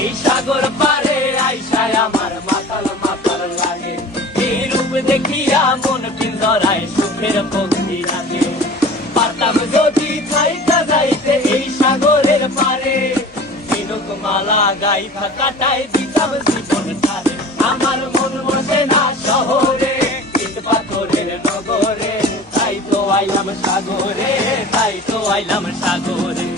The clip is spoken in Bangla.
এই সাগর পারে আইসায় আমার মাতাল মাতাল লাগে, এই রূপ দেখিয়া মন পিঞ্জরায় সুখের পঙ্ক্তি রাখে। পারতাম যদি থাইকা যাইতে এই সাগরের পারে, ঝিনুক মালা গাইথা কাটায় দিতাম জীবন তারে। আমার মন বসে না শহরে, ইট পাথরের নগরে, তাই তো আইলাম সাগরে, তাই তো আইলাম সাগরে।